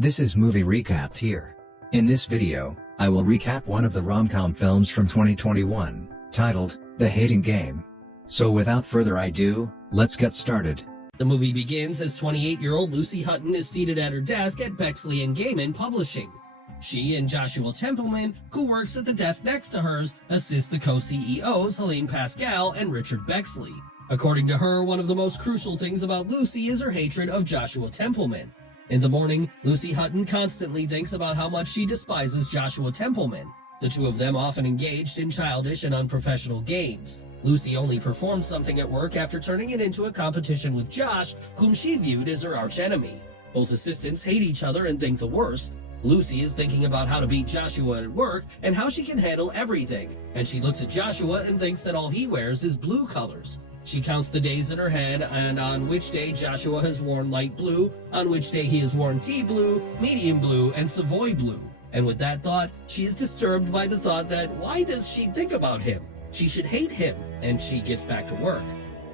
This is Movie Recapped here. In this video, I will recap one of the rom-com films from 2021, titled, The Hating Game. So without further ado, let's get started. The movie begins as 28-year-old Lucy Hutton is seated at her desk at Bexley & Gaiman Publishing. She and Joshua Templeman, who works at the desk next to hers, assist the co-CEOs Helene Pascal and Richard Bexley. According to her, one of the most crucial things about Lucy is her hatred of Joshua Templeman. In the morning, Lucy Hutton constantly thinks about how much she despises Joshua Templeman. The two of them often engaged in childish and unprofessional games. Lucy only performed something at work after turning it into a competition with Josh, whom she viewed as her archenemy. Both assistants hate each other and think the worst. Lucy is thinking about how to beat Joshua at work and how she can handle everything, and she looks at Joshua and thinks that all he wears is blue colors. She counts the days in her head, and on which day Joshua has worn light blue, on which day he has worn tea blue, medium blue, and Savoy blue. And with that thought, she is disturbed by the thought that why does she think about him? She should hate him, and she gets back to work.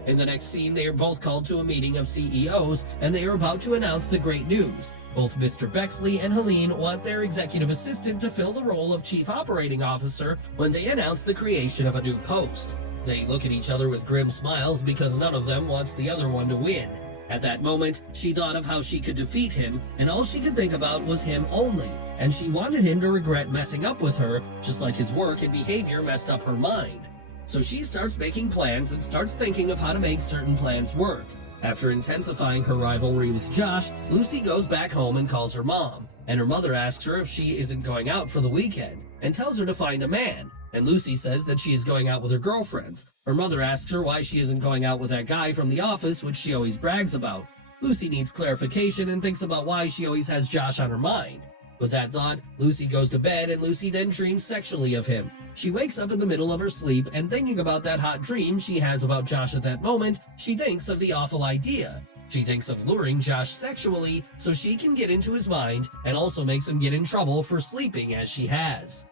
In the next scene, they are both called to a meeting of CEOs, and they are about to announce the great news. Both Mr. Bexley and Helene want their executive assistant to fill the role of Chief Operating Officer when they announce the creation of a new post. They look at each other with grim smiles because none of them wants the other one to win. At that moment, she thought of how she could defeat him, and all she could think about was him only, and she wanted him to regret messing up with her, just like his work and behavior messed up her mind. So she starts making plans and starts thinking of how to make certain plans work. After intensifying her rivalry with Josh, Lucy goes back home and calls her mom, and her mother asks her if she isn't going out for the weekend, and tells her to find a man. And Lucy says that she is going out with her girlfriends. Her mother asks her why she isn't going out with that guy from the office, which she always brags about. Lucy needs clarification and thinks about why she always has Josh on her mind. With that thought, Lucy goes to bed, and Lucy then dreams sexually of him. She wakes up in the middle of her sleep, and thinking about that hot dream she has about Josh at that moment, she thinks of the awful idea. She thinks of luring Josh sexually so she can get into his mind, and also makes him get in trouble for sleeping as she has.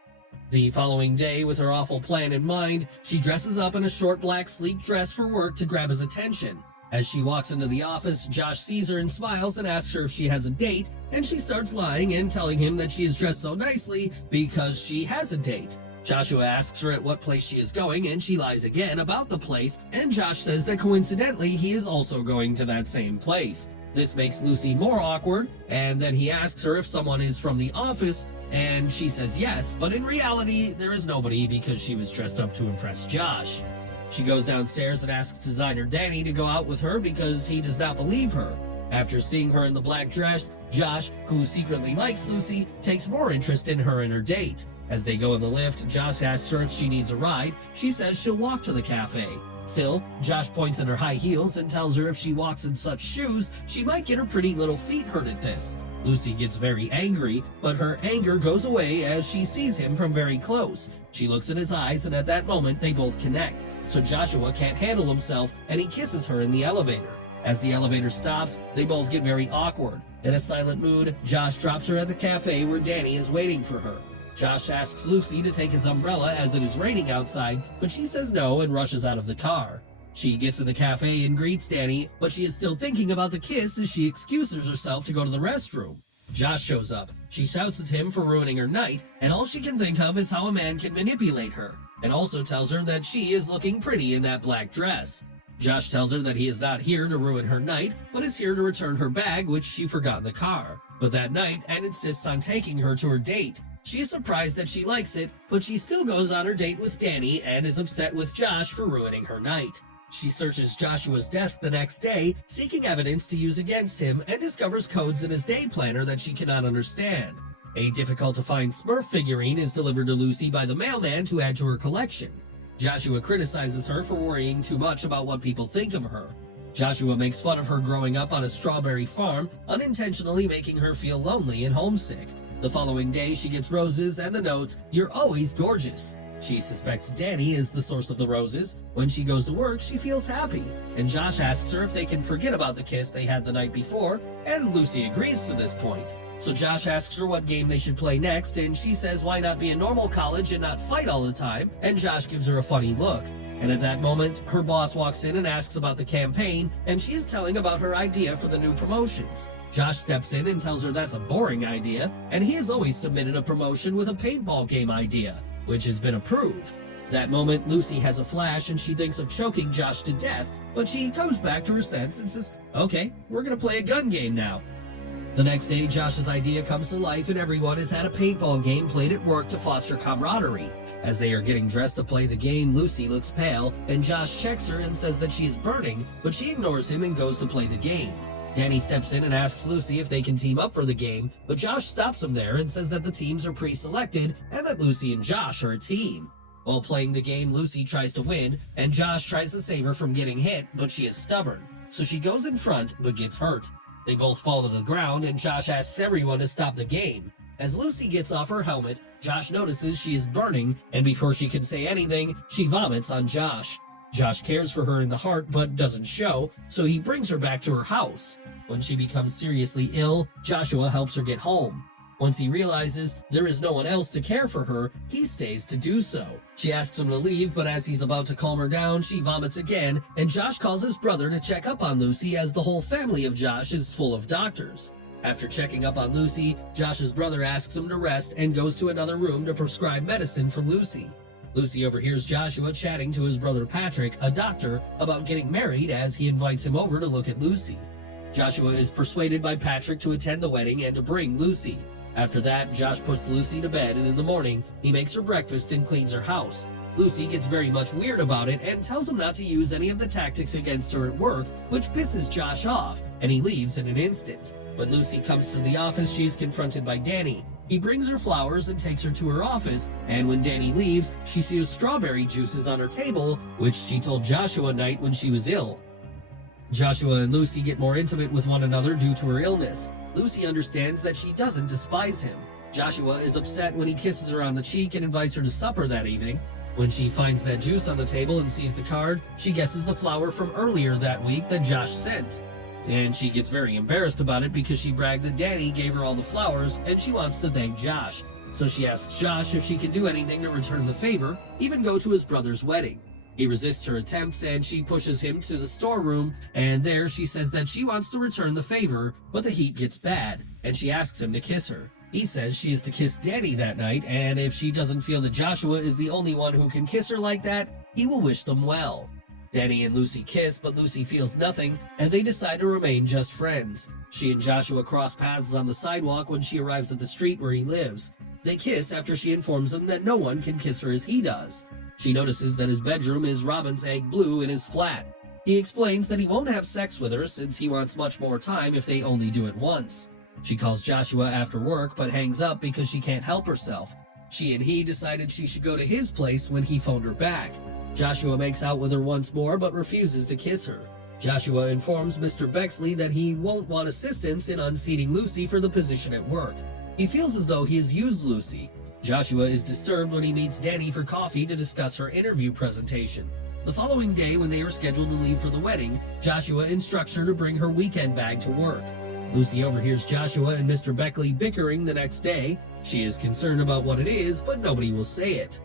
The following day, with her awful plan in mind, she dresses up in a short black sleek dress for work to grab his attention. As she walks into the office, Josh sees her and smiles and asks her if she has a date, and she starts lying and telling him that she is dressed so nicely because she has a date. Joshua asks her at what place she is going, and she lies again about the place, and Josh says that coincidentally he is also going to that same place. This makes Lucy more awkward, and then he asks her if someone is from the office, and she says yes, but in reality, there is nobody because she was dressed up to impress Josh. She goes downstairs and asks designer Danny to go out with her because he does not believe her. After seeing her in the black dress, Josh, who secretly likes Lucy, takes more interest in her and her date. As they go in the lift, Josh asks her if she needs a ride. She says she'll walk to the cafe. Still, Josh points at her high heels and tells her if she walks in such shoes, she might get her pretty little feet hurt at this. Lucy gets very angry, but her anger goes away as she sees him from very close. She looks in his eyes, and at that moment, they both connect. So Joshua can't handle himself, and he kisses her in the elevator. As the elevator stops, they both get very awkward. In a silent mood, Josh drops her at the cafe where Danny is waiting for her. Josh asks Lucy to take his umbrella as it is raining outside, but she says no and rushes out of the car. She gets to the cafe and greets Danny, but she is still thinking about the kiss as she excuses herself to go to the restroom. Josh shows up. She shouts at him for ruining her night, and all she can think of is how a man can manipulate her, and also tells her that she is looking pretty in that black dress. Josh tells her that he is not here to ruin her night, but is here to return her bag, which she forgot in the car. But that night, and insists on taking her to her date. She is surprised that she likes it, but she still goes on her date with Danny and is upset with Josh for ruining her night. She searches Joshua's desk the next day, seeking evidence to use against him, and discovers codes in his day planner that she cannot understand. A difficult-to-find Smurf figurine is delivered to Lucy by the mailman to add to her collection. Joshua criticizes her for worrying too much about what people think of her. Joshua makes fun of her growing up on a strawberry farm, unintentionally making her feel lonely and homesick. The following day, she gets roses and the note, "You're always gorgeous." She suspects Danny is the source of the roses. When she goes to work, she feels happy, and Josh asks her if they can forget about the kiss they had the night before, and Lucy agrees to this point. So Josh asks her what game they should play next, and she says why not be a normal college and not fight all the time, and Josh gives her a funny look. And at that moment, her boss walks in and asks about the campaign, and she is telling about her idea for the new promotions. Josh steps in and tells her that's a boring idea, and he has always submitted a promotion with a paintball game idea, which has been approved. That moment, Lucy has a flash and she thinks of choking Josh to death, but she comes back to her sense and says, "Okay, we're gonna play a gun game now." The next day, Josh's idea comes to life and everyone has had a paintball game played at work to foster camaraderie. As they are getting dressed to play the game, Lucy looks pale, and Josh checks her and says that she is burning, but she ignores him and goes to play the game. Danny steps in and asks Lucy if they can team up for the game, but Josh stops him there and says that the teams are pre-selected and that Lucy and Josh are a team. While playing the game, Lucy tries to win, and Josh tries to save her from getting hit, but she is stubborn, so she goes in front but gets hurt. They both fall to the ground, and Josh asks everyone to stop the game. As Lucy gets off her helmet, Josh notices she is burning, and before she can say anything, she vomits on Josh. Josh cares for her in the heart but doesn't show, so he brings her back to her house. When she becomes seriously ill, Joshua helps her get home. Once he realizes there is no one else to care for her, he stays to do so. She asks him to leave, but as he's about to calm her down, she vomits again, and Josh calls his brother to check up on Lucy as the whole family of Josh is full of doctors. After checking up on Lucy, Josh's brother asks him to rest and goes to another room to prescribe medicine for Lucy. Lucy overhears Joshua chatting to his brother Patrick, a doctor, about getting married as he invites him over to look at Lucy. Joshua is persuaded by Patrick to attend the wedding and to bring Lucy. After that, Josh puts Lucy to bed, and in the morning, he makes her breakfast and cleans her house. Lucy gets very much weird about it and tells him not to use any of the tactics against her at work, which pisses Josh off, and he leaves in an instant. When Lucy comes to the office, she is confronted by Danny. He brings her flowers and takes her to her office, and when Danny leaves, she sees strawberry juices on her table, which she told Joshua night when she was ill. Joshua and Lucy get more intimate with one another due to her illness. Lucy understands that she doesn't despise him. Joshua is upset when he kisses her on the cheek and invites her to supper that evening. When she finds that juice on the table and sees the card, she guesses the flower from earlier that week that Josh sent. And she gets very embarrassed about it because she bragged that Danny gave her all the flowers and she wants to thank Josh. So she asks Josh if she can do anything to return the favor, even go to his brother's wedding. He resists her attempts and she pushes him to the storeroom, and there she says that she wants to return the favor, but the heat gets bad, and she asks him to kiss her. He says she is to kiss Danny that night, and if she doesn't feel that Joshua is the only one who can kiss her like that, he will wish them well. Danny and Lucy kiss, but Lucy feels nothing, and they decide to remain just friends. She and Joshua cross paths on the sidewalk when she arrives at the street where he lives. They kiss after she informs him that no one can kiss her as he does. She notices that his bedroom is robin's egg blue in his flat. He explains that he won't have sex with her since he wants much more time if they only do it once. She calls Joshua after work but hangs up because she can't help herself. She and he decided she should go to his place when he phoned her back. Joshua makes out with her once more but refuses to kiss her. Joshua informs Mr. Bexley that he won't want assistance in unseating Lucy for the position at work. He feels as though he has used Lucy. Joshua is disturbed when he meets Danny for coffee to discuss her interview presentation. The following day, when they are scheduled to leave for the wedding, Joshua instructs her to bring her weekend bag to work. Lucy overhears Joshua and Mr. Beckley bickering the next day. She is concerned about what it is, but nobody will say it.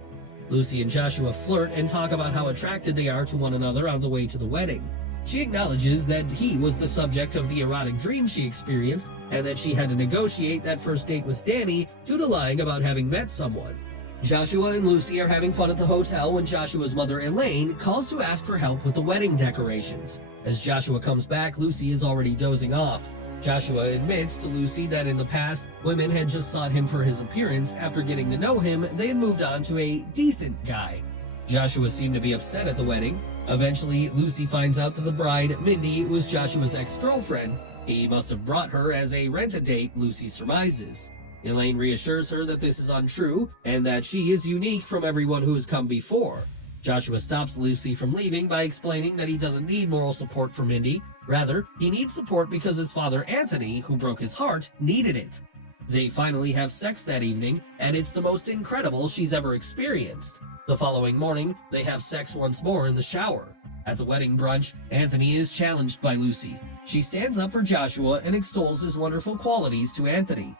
Lucy and Joshua flirt and talk about how attracted they are to one another on the way to the wedding. She acknowledges that he was the subject of the erotic dream she experienced and that she had to negotiate that first date with Danny due to lying about having met someone. Joshua and Lucy are having fun at the hotel when Joshua's mother Elaine calls to ask for help with the wedding decorations. As Joshua comes back, Lucy is already dozing off. Joshua admits to Lucy that in the past, women had just sought him for his appearance. After getting to know him, they had moved on to a decent guy. Joshua seemed to be upset at the wedding. Eventually, Lucy finds out that the bride, Mindy, was Joshua's ex-girlfriend. He must have brought her as a rent-a-date, Lucy surmises. Elaine reassures her that this is untrue and that she is unique from everyone who has come before. Joshua stops Lucy from leaving by explaining that he doesn't need moral support from Mindy. Rather, he needs support because his father, Anthony, who broke his heart, needed it. They finally have sex that evening, and it's the most incredible she's ever experienced. The following morning, they have sex once more in the shower. At the wedding brunch, Anthony is challenged by Lucy. She stands up for Joshua and extols his wonderful qualities to Anthony.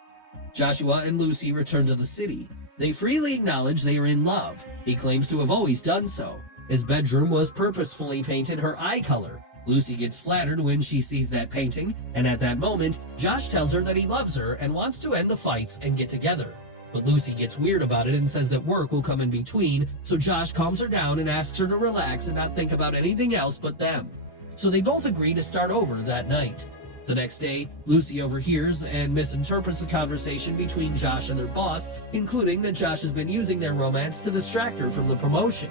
Joshua and Lucy return to the city. They freely acknowledge they are in love. He claims to have always done so. His bedroom was purposefully painted her eye color. Lucy gets flattered when she sees that painting, and at that moment, Josh tells her that he loves her and wants to end the fights and get together. But Lucy gets weird about it and says that work will come in between, so Josh calms her down and asks her to relax and not think about anything else but them. So they both agree to start over that night. The next day, Lucy overhears and misinterprets the conversation between Josh and their boss, including that Josh has been using their romance to distract her from the promotion.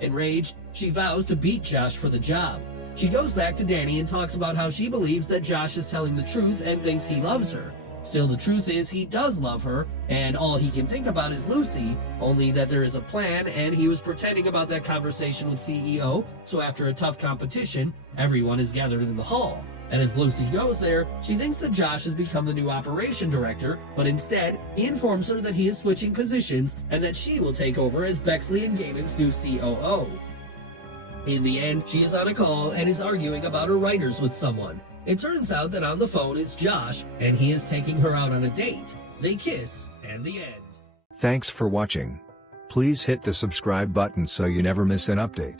Enraged, she vows to beat Josh for the job. She goes back to Danny and talks about how she believes that Josh is telling the truth and thinks he loves her. Still, the truth is he does love her, and all he can think about is Lucy, only that there is a plan and he was pretending about that conversation with CEO, so after a tough competition, everyone is gathered in the hall. And as Lucy goes there, she thinks that Josh has become the new operation director, but instead, he informs her that he is switching positions and that she will take over as Bexley and Gaiman's new COO. In the end, she is on a call and is arguing about her writers with someone. It turns out that on the phone is Josh, and he is taking her out on a date. They kiss, and the end. Thanks for watching. Please hit the subscribe button so you never miss an update.